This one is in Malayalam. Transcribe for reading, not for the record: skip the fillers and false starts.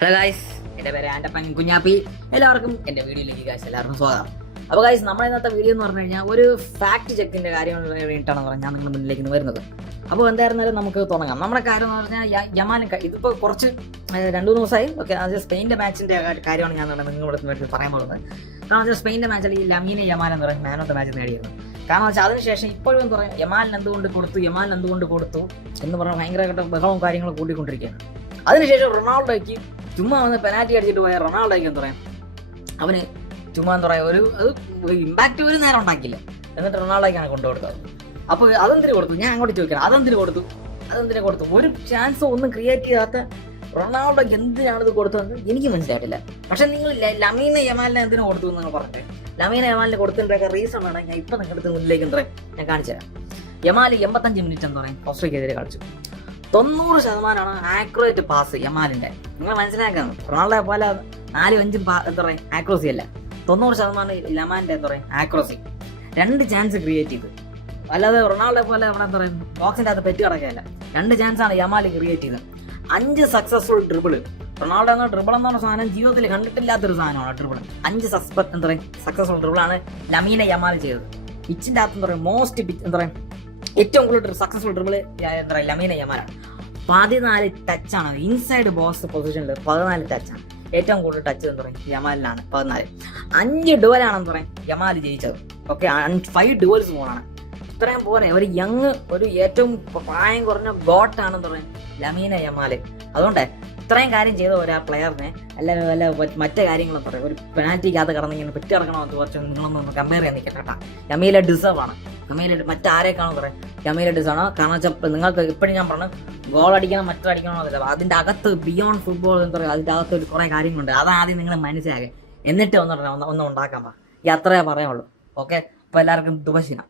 ഹലോ ഗൈസ്, എൻ്റെ പേര് ആൻ്റപ്പൻ കുഞ്ഞാപ്പി. എല്ലാവർക്കും എൻ്റെ വീഡിയോയിലേക്ക് എല്ലാവർക്കും സ്വാഗതം. അപ്പോൾ ഗൈസ്, നമ്മുടെ ഇന്നത്തെ വീഡിയോ എന്ന് പറഞ്ഞു കഴിഞ്ഞാൽ ഒരു ഫാക്ട് ചെക്കിൻ്റെ കാര്യങ്ങൾ വേണ്ടിയിട്ടാണ് ഞാൻ നിങ്ങളുടെ മുന്നിലേക്ക് വരുന്നത്. അപ്പോൾ എന്തായിരുന്നാലും നമുക്ക് തുടങ്ങാം. നമ്മുടെ കാര്യം എന്ന് പറഞ്ഞാൽ യമാൻ ഇതിപ്പോൾ കുറച്ച് 2-3 ദിവസമായി. ഓക്കെ, അത് സ്പെയിൻ്റെ മാച്ചിൻ്റെ കാര്യമാണ് ഞാൻ നിങ്ങളുടെ പറയാൻ പോകുന്നത്. കാരണം വെച്ചാൽ സ്പെയിൻ്റെ മാച്ചിൽ ഈ ലമീൻ യമാൽ എന്ന് പറയുന്നത് മാൻ ഓഫ് ദ മാച്ച് നേടിയിരുന്നു. കാരണം വെച്ചാൽ അതിനുശേഷം ഇപ്പോഴും എന്ന് പറയാം യമാലിന് എന്തുകൊണ്ട് കൊടുത്തു എന്ന് പറഞ്ഞാൽ ഭയങ്കരമായിട്ട് ബഹളവും കാര്യങ്ങളും കൂട്ടിക്കൊണ്ടിരിക്കുകയാണ്. അതിനുശേഷം റൊണാൾഡോയ്ക്ക് ചുമ്മാ വന്ന് പെനാൽറ്റി അടിച്ചിട്ട് പോയ റൊണാൾഡോയ്ക്ക് എന്താ പറയാം, അവന് ചുമ്മാ എന്താ പറയുക ഒരു ഇമ്പാക്റ്റ് ഒരു നേരം ഉണ്ടാക്കില്ല. എന്നിട്ട് റൊണാൾഡോയ്ക്കാണ് കൊണ്ടുകൊടുത്തത്. അപ്പോൾ അതെന്തിനു കൊടുത്തു, ഞാൻ അങ്ങോട്ട് ചോദിക്കണം, അതെന്തിനു കൊടുത്തു? ഒരു ചാൻസ് ഒന്നും ക്രിയേറ്റ് ചെയ്യാത്ത റൊണാൾഡോയ്ക്ക് എന്തിനാണ് ഇത് കൊടുത്തതെന്ന് എനിക്ക് മനസ്സിലായിട്ടില്ല. പക്ഷെ നിങ്ങൾ ലമീൻ യമാലിനെ എന്തിനു കൊടുത്തു എന്ന് പറഞ്ഞിട്ട് ലമീൻ യമാലിനെ കൊടുത്തതിൻ്റെയൊക്കെ റീസൺ ആണ് ഞാൻ ഇപ്പം നിങ്ങളുടെ മുന്നിലേക്ക് എന്താ ഞാൻ കാണിച്ചു തരാം. യമാൽ 85 മിനിറ്റ് എന്താ പറയുക ഓസ്ട്രേലിയക്കെതിരെ കളിച്ചു. 90% ആക്യുറേറ്റ് പാസ് യമാലിന്റെ. നിങ്ങൾ മനസ്സിലാക്കുന്നത് റൊണാൾഡോ പോലെ 4-5 എന്താ പറയുക ആക്യുറസി അല്ല, 90% യമാലിന്റെ എന്താ പറയുക ആക്യുറസി. 2 ചാൻസ് ക്രിയേറ്റ് ചെയ്ത്, അല്ലാതെ റൊണാൾഡോ പോലെ നമ്മുടെ എന്താ പറയുക ബോക്സിന്റെ അകത്ത് പെറ്റ് കിടക്കുകയല്ല. 2 ചാൻസാണ് യമാൽ ക്രിയേറ്റ് ചെയ്തത്. 5 സക്സസ്ഫുൾ ഡ്രിബിള്. റൊണാൾഡോ എന്ന ഡ്രിബിൾ എന്ന് പറഞ്ഞ സാധനം ജീവിതത്തിൽ കണ്ടിട്ടില്ലാത്തൊരു സാധനമാണ് ഡ്രിബിൾ. 5 എന്താ പറയുക സക്സസ്ഫുൾ ഡ്രിബിളാണ് ലമീൻ യമാൽ ചെയ്തത്. പിച്ചിന്റെ അകത്ത് എന്താ പറയുക എന്താ പറയുക ഏറ്റവും കൂടുതൽ സക്സസ്ഫുൾ ഡ്രിബിൾ എന്താ പറയുക ലമീൻ യമാലാണ്. 14 ടച്ചാണ് ഇൻസൈഡ് ബോക്സ് പൊസിഷനിൽ. 14 ടച്ചാണ് ഏറ്റവും കൂടുതൽ ടച്ച് എന്ന് പറയും യമാലിനാണ് 14. 5 ഡുവലാണെന്ന് പറയും യമാൽ ജയിച്ചത്. ഓക്കെ, 5 ഡുവൽസ് പോലാണ്. ഇത്രയും പോലെ ഒരു ഒരു ഏറ്റവും പ്രായം കുറഞ്ഞ ഗോട്ടാണെന്ന് പറയും ലമീൻ യമാല്. അതുകൊണ്ട് ഇത്രയും കാര്യം ചെയ്ത ഒരു പ്ലെയറിനെ അല്ല മറ്റു കാര്യങ്ങളും പറയും ഒരു പെനാൽറ്റിക്കകത്ത് കിടന്നിങ്ങനെ പെറ്റി ഇറക്കണമെന്ന് കുറച്ച് നിങ്ങളൊന്നും കമ്പയർ ചെയ്യാൻ നിൽക്കട്ടെ കേട്ടോ. യമീലെ ഡിസേർവ് ആണ്. യമീലെ മറ്റാരേക്കാണെന്ന് പറയാം യമീലെ ഡിസേർവ് ആണ്. കാരണം വെച്ചാൽ നിങ്ങൾക്ക് ഇപ്പോഴും ഞാൻ പറഞ്ഞു ഗോൾ അടിക്കണം മറ്റടിക്കണമെന്നില്ല. അതിൻ്റെ അകത്ത് ബിയോണ്ട് ഫുട്ബോൾ എന്ന് പറയുക അതിൻ്റെ അകത്ത് ഒരു കുറേ കാര്യങ്ങളുണ്ട്. അതാദ്യം നിങ്ങൾ മനസ്സിലാക്കുക, എന്നിട്ട് ഒന്നും ഉണ്ടാക്കാൻ ഈ അത്രയേ പറയാനുള്ളൂ. ഓക്കെ, അപ്പോൾ എല്ലാവർക്കും ദുബശീന.